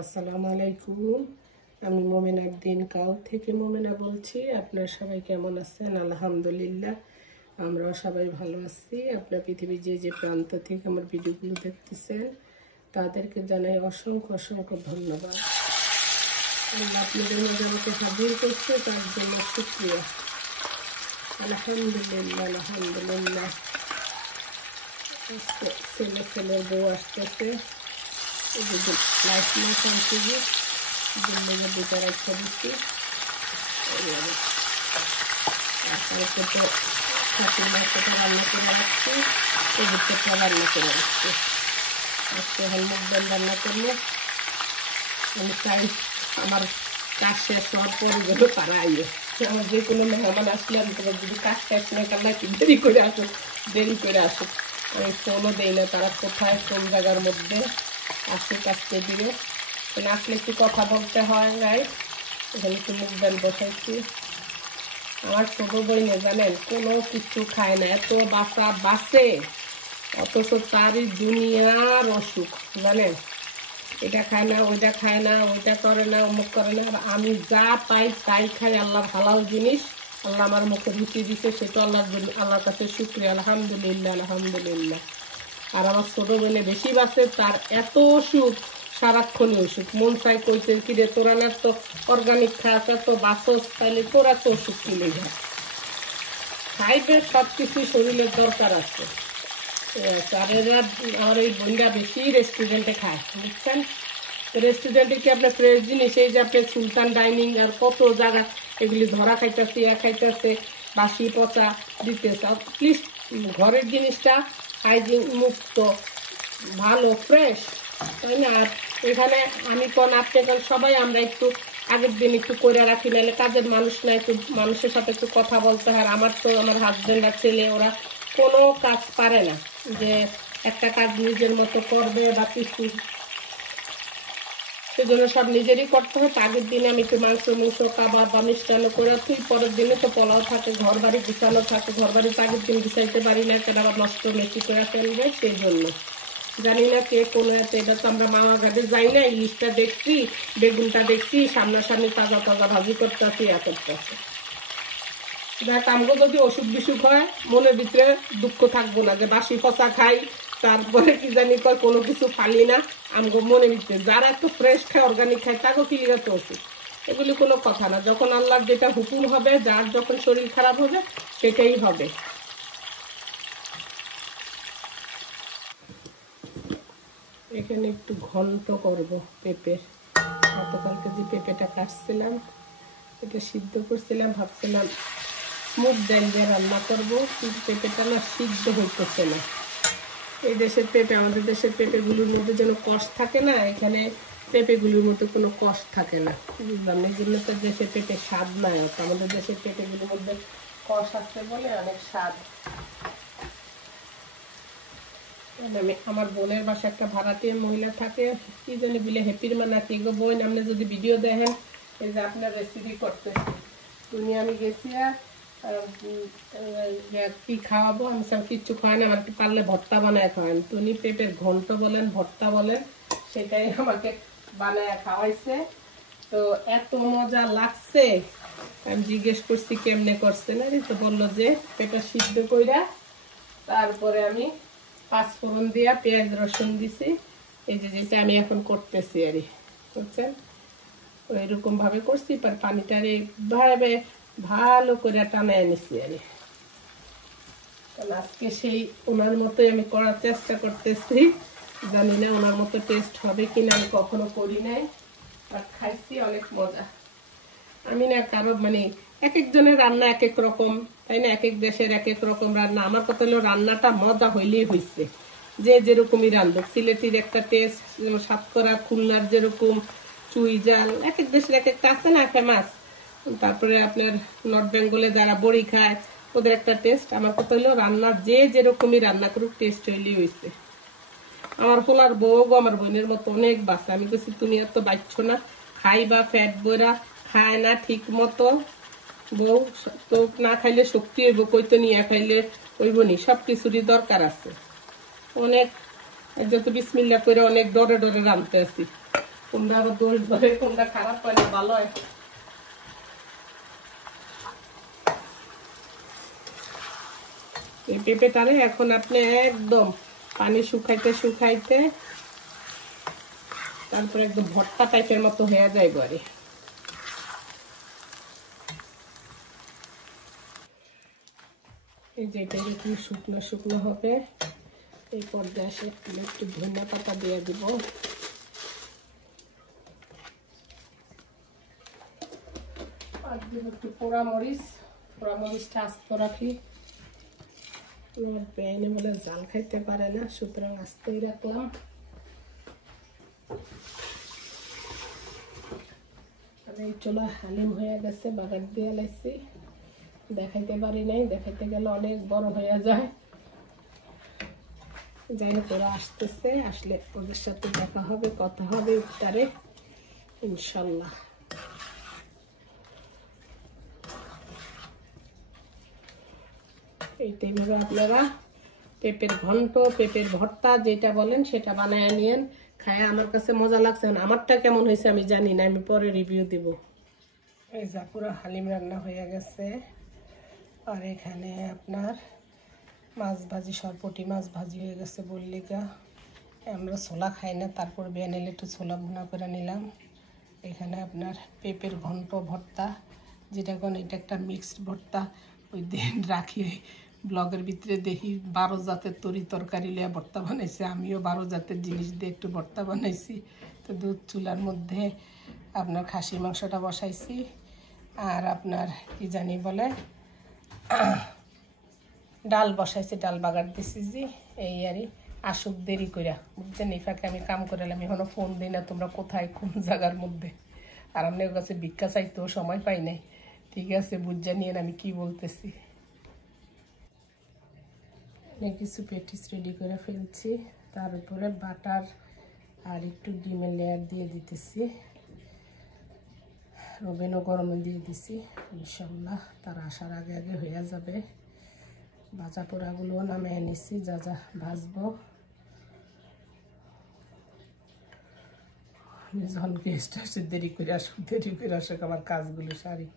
আসসালামু আলাইকুম। আমি মোমেনার দিন কাউ থেকে মোমেনা বলছি। আপনারা সবাই কেমন আছেন? আলহামদুলিল্লাহ, আমরাও সবাই ভালো আছি। আপনার পৃথিবীর যে প্রান্ত থেকে আমার ভিডিওগুলো দেখতেছেন তাদেরকে জানাই অসংখ্য অসংখ্য ধন্যবাদ। আপনাদের মাঝে আমাকে হাজির করছে তার জন্য শুকরিয়া। আলহামদুলিল্লাহ আলহামদুলিল্লাহ। ছেলের বউ আসতেছে। লাইফ মাছ আনছি, দিল্লিতে দুটো রাখা দিচ্ছি। তারপরে তো খাসির মাংসটা রান্না করে রাখছি, কবুতরটা রান্না করে রাখছি। আজকে এখন মুগডাল রান্না করলে আমি চাই আমার কাজ শেষ হওয়ার পরে যেন তারা আইয়ে। আমার যে কোনো মেহমান আসলে আমি তোমার যদি কাজ শেষ না করলে দেরি করে আসুক, আমি ফোনও দিই না তারা কোথায় কোন জায়গার মধ্যে আসে কাজকে দিলে। আসলে একটু কথা বলতে হয়, রাইট? এখানে একটু মুগডাল বসাইছি। আমার ছোট বইনে জানেন কোনো কিছু খায় না, এত বাঁচে অথচ তারই দুনিয়ার অসুখ জানেন। এটা খায় না, ওইটা খায় না, ওইটা করে না, অমুক করে না। আর আমি যা পাই তাই খাই, আল্লাহর হালাল জিনিস আল্লাহ আমার মুখে রুচি দিচ্ছে, সেটা আল্লাহর কাছে শুকরিয়া। আলহামদুলিল্লাহ আলহামদুলিল্লাহ। আর আমার ছোট বোনে বেশি বাঁচে, তার এত অসুখ, সারাক্ষণই অসুখ। মন চাই কইতে কিরে তোরা না তো অর্গানিক খাস, এত বাঁচস, তাইলে তোরা তো অসুখ কিনে যায়। খাইবে সব কিছু শরীরের দরকার আছে। আর এরা আমার এই বোনটা বেশি রেস্টুরেন্টে খায়, বুঝছেন? রেস্টুরেন্টে কি আপনার ফ্রেশ জিনিস, এই যে আপনার সুলতান ডাইনিং আর কত জায়গা এগুলি ধরা খাইতেছে, খাইতেছে, বাসি পচা দিতেছে। প্লিজ ঘরের জিনিসটা হাইজিন মুক্ত, ভালো, ফ্রেশ, তাই না? আর এখানে আমি কোন আপনি সবাই আমরা একটু আগের দিন একটু করে রাখি, নাহলে কাজের মানুষ না, একটু মানুষের সাথে একটু কথা বলতে হয়। আমার তো আমার হাজবেন্ড আর ছেলে ওরা কোনো কাজ পারে না যে একটা কাজ নিজের মতো করবে বা কিছু, সেজন্য সব নিজেরই করতে হয়। আগের দিনে আমি একটু মাংস কাবাব বা মিষ্টান্ন করে তুই, পরের দিনে তো পোলাও থাকে, ঘর বাড়ি গুছানো থাকে, ঘর বাড়ি তো আগের দিন গুছাইতে পারি না, কেন আবার নষ্ট বেশি করে ফেলবে, সেই জন্য। জানি না কে কোনো এতে, এটা তো আমরা মামা ঘাটে যাই না, ইলিশটা দেখছি, বেগুনটা দেখছি, সামনাসামনি তাজা তাজা ভাজি করতেছি, করতেছে। দেখ আমগো যদি অসুখ বিসুখ হয় মনের ভিতরে দুঃখ থাকবো না যে বাসি পচা খাই, তারপরে কি জানি কয় কোনো কিছু ফালি না। আমগো মনের ভিতরে যারা একটু ফ্রেশ খায়, অর্গানিক খায়, তাকেও ক্লিয়ার তো ওষুধ, এগুলি কোনো কথা না। যখন আল্লাহর যেটা হুকুম হবে, যার যখন শরীর খারাপ হবে সেটাই হবে। এখানে একটু ঘন্ট করব পেঁপে। গতকালকে যে পেঁপেটা কাটছিলাম, এটা সিদ্ধ করছিলাম, ভাবছিলাম মুগ ডাল দিয়ে রান্না করবো, কিন্তু পেঁপেটা না সিদ্ধ হইতেছে না। এই দেশের পেঁপে, আমাদের দেশের পেঁপেগুলোর মধ্যে যেন কষ থাকে না, এখানে পেঁপেগুলোর মধ্যে কোনো কষ থাকে না, বুঝলাম না। এই জন্য তো দেশের পেঁপে স্বাদ নাই, আমাদের দেশের পেঁপেগুলোর মধ্যে কষ আছে বলে অনেক স্বাদ। আমি আমার বোনের বাসা একটা ভাড়াটিয়া মহিলা থাকে, কি জানি বলে হ্যাপির মা নাকি গো বোন, আপনি যদি ভিডিও দেখেন এই যে আপনার রেসিপি করতেছি, তুমি আমি গেছি আর কি খাওয়াবো, আমি সব কিচ্ছু খাওয়াই না, আমার একটু পারলে ভর্তা বানায় খাওয়ান। তুমি পেঁপের ঘন্ট বলেন ভর্তা বলেন, সেটাই আমাকে বানায় খাওয়াইছে। তো এত মজা লাগছে, আমি জিজ্ঞেস করছি কেমনে করছে, না তো বললো যে পেঁপে সিদ্ধ কইরা তারপরে আমি পাঁচফোড়ন দিয়া পেঁয়াজ রসুন দিছি, এই যে যেটা আমি এখন করতেছি আর বুঝছেন, ওইরকম ভাবে করছি। পর পানিটার ভাবে ভালো করে টানায় নিছি আর আজকে সেই ওনার মতোই আমি করার চেষ্টা করতেছি। জানি না ওনার মতো টেস্ট হবে কিনা, আমি কখনো করি নাই, আর খাইছি অনেক মজা। আমি না কারো মানে এক একজনের রান্না এক এক রকম, তাই না? এক এক দেশের এক এক রকম রান্না। আমার কথা হলো রান্নাটা মজা হইলেই হয়েছে, যে যেরকমই রান্ধুক। সিলেটির একটা টেস্ট, সাতকরা খুলনার যেরকম চুই জাল, এক এক দেশের এক একটা আছে না ফেমাস। তারপরে আপনার নর্থ বেঙ্গলে যারা বড়ি খায় ওদের একটা টেস্ট। আমার কথা হলো রান্না যে যেরকমই রান্না করুক টেস্ট হইলেই হয়েছে। আমার হোলার বউ আমার বোনের মতো অনেক বাচ্চা, আমি বলছি তুমি এত বাচ্চ না, খাইবা ফ্যাট বইরা, খায় না ঠিক মতো। বউ তো না খাইলে শক্তি হইব, কইতো নিয়ে খাইলে হইব নি, সব কিছুরই দরকার আছে। অনেক যত বিসমিল্লাহ করে অনেক ডরে ডরে রাঁধতে আছি, কোনটা আবার দোষ ধরে, কোনটা খারাপ হয় না ভালো হয়। এই পেঁপেটারে এখন আপনি একদম পানি শুকাইতে শুকাইতে তারপরে একদম ভর্তা টাইপের মতো হয়ে যায় ঘরে। এই যে এটা এরকম শুকনো শুকনো হবে, এই পর্যায়ে এসে একটু ধনিয়া পাতা দিয়ে দিব। আর দিব একটু পোড়ামরিচটা আস্ত রাখি। পেঁয়াজে বলে জাল খাইতে পারে না, সুতরাং আস্তেই রাখলাম। এই চলো হালিম হয়ে গেছে, বাগার দিয়ে লাইছি, দেখাইতে পারি নাই, দেখাইতে গেলে অনেক বড় হয়ে যায়। যাই হোক ওরা আসতেছে, আসলে ওদের সাথে দেখা হবে, কথা হবে ইফতারে ইনশাল্লাহ। এইভাবে আপনারা পেঁপের ঘন্ট, পেঁপের ভর্তা যেটা বলেন সেটা বানায় নিয়েন, খায় আমার কাছে মজা লাগছে। আমারটা কেমন হয়েছে আমি জানি না, আমি পরে রিভিউ দিব। এই যা পুরো হালিম রান্না হয়ে গেছে। আর এখানে আপনার মাছ ভাজি, সরপটি মাছ ভাজি হয়ে গেছে বললিকা। আমরা ছোলা খাই না, তারপর বেনেলে একটু ছোলা ভুনা করে নিলাম। এখানে আপনার পেঁপের ঘন্ট ভর্তা, যেটা কোন এটা একটা মিক্সড ভর্তা। ওই দিন রাখি ব্লগের ভিতরে দেখি 12 জাতের তরকারি লিয়ে ভর্তা বানাইছে, আমিও 12 জাতের জিনিস দিয়ে একটু ভর্তা বানাইছি। তো দুধ চুলার মধ্যে আপনার খাসির মাংসটা বসাইছি, আর আপনার কি জানি বলে ডাল বসাইছি, ডাল বাগার দিছি। জি এই আরই আসুক দেরি কইরা, বুঝছেন? এই ফাঁকে আমি কাম করে এলাম, এখনো ফোন দিই না তোমরা কোথায় কোন জায়গার মধ্যে। আর আপনার কাছে ভিক্ষা চাইতেও সময় পাই নাই। ঠিক আছে, বুঝা নিয়ে আমি কি বলতেছি। অনেক কিছু পেটিস রেডি করে ফেলছি, তার উপরে বাটার আর একটু ডিমের লেয়ার দিয়ে দিতেছি। ওভেনও গরমে দিয়ে দিছি, ইনশাল্লাহ তার আসার আগে আগে হয়ে যাবে। ভাজা পোড়াগুলোও নামিয়ে নিচ্ছি, যা যা ভাজবো। যখন গেস্ট আসে দেরি করে আসুক আমার কাজগুলো সারি।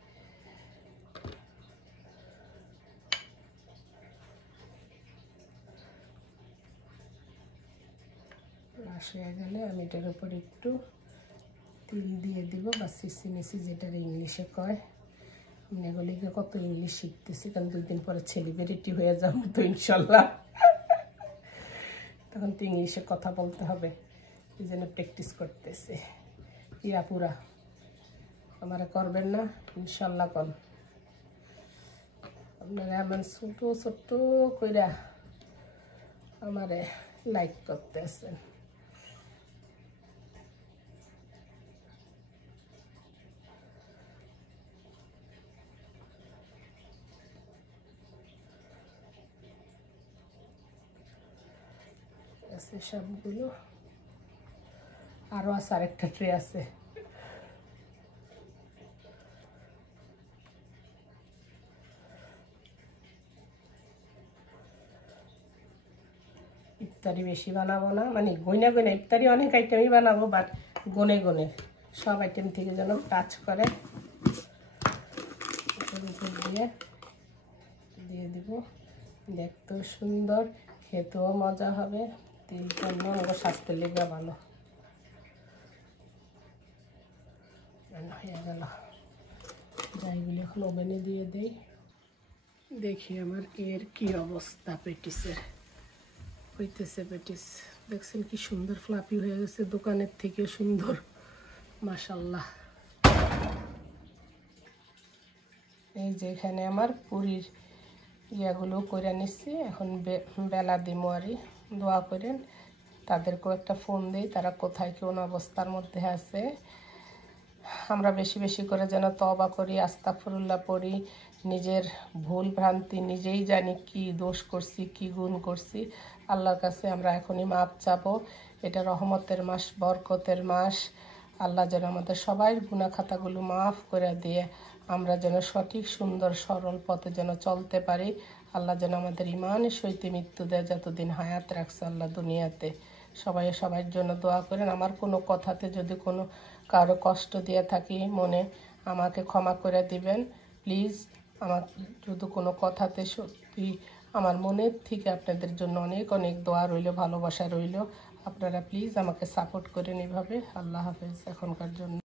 হয়ে গেলে আমি এটার উপর একটু তিল দিয়ে দিব, বা সিসি যেটার ইংলিশে কয়। আমি এগুলিকে কত ইংলিশ শিখতেছি, কারণ 2 দিন পরে সেলিব্রিটি হয়ে যাবো তো ইনশাল্লাহ। তখন তো ইংলিশে কথা বলতে হবে, এই জন্য প্র্যাকটিস করতেছে। কি আপুরা আমারে করবেন না ইনশাল্লাহ? কন আপনারা এমন ছোট ছোট কইরা আমারে লাইক করতেছেন। আছে সবগুলো, আরো আছে আরেকটা ট্রে আছে। ইফতারি বেশি বানাবো না, মানে গইনা গইনা ইফতারি অনেক আইটেমই বানাবো, বাট গনে গনে সব আইটেম থেকে যেন টাচ করে। উপর দিয়ে দিব, দেখতেও সুন্দর, খেতেও মজা হবে। তিলটা আমার স্বাস্থ্যের লেগে ভালো হয়ে গেল। যাইগুলি এখন ওভেনে দিয়ে দেই। দেখি আমার এর কি অবস্থা। পেটিসের হইতেছে, পেটিস দেখছেন কি সুন্দর ফ্লাফি হয়ে গেছে, দোকানের থেকে সুন্দর মাশাল্লাহ। এই যে এখানে আমার পুরীর ইয়াগুলো করে নিচ্ছি, এখন বেলা দিমো আরই। দোয়া করেন, তাদেরকেও একটা ফোন দিই, তারা কোথায় কোন অবস্থার মধ্যে আছে। আমরা বেশি বেশি করে যেন তওবা করি, আস্তাগফিরুল্লাহ পড়ি, নিজের ভুল ভ্রান্তি নিজেই জানি, কি দোষ করছি, কি গুণ করছি। আল্লাহর কাছে আমরা এখনই মাপ চাবো। এটা রহমতের মাস, বরকতের মাস। আল্লাহ যেন আমাদের সবাই গুনাহ খাতাগুলো মাফ করে দিয়ে আমরা যেন সঠিক সুন্দর সরল পথে যেন চলতে পারি। আল্লাহ যেন আমাদের ইমানের সহিত মৃত্যু দেয়, যতদিন হায়াত রাখছে আল্লাহ দুনিয়াতে, সবাই সবার জন্য দোয়া করেন। আমার কোনো কথাতে যদি কোনো কারো কষ্ট দিয়ে থাকি মনে, আমাকে ক্ষমা করে দিবেন প্লিজ। আমার যদি কোনো কথাতে সত্যি আমার মনের থেকে আপনাদের জন্য অনেক অনেক দোয়া রইল, ভালোবাসা রইল। আপনারা প্লিজ আমাকে সাপোর্ট করেন এভাবে। আল্লাহ হাফেজ এখনকার জন্য।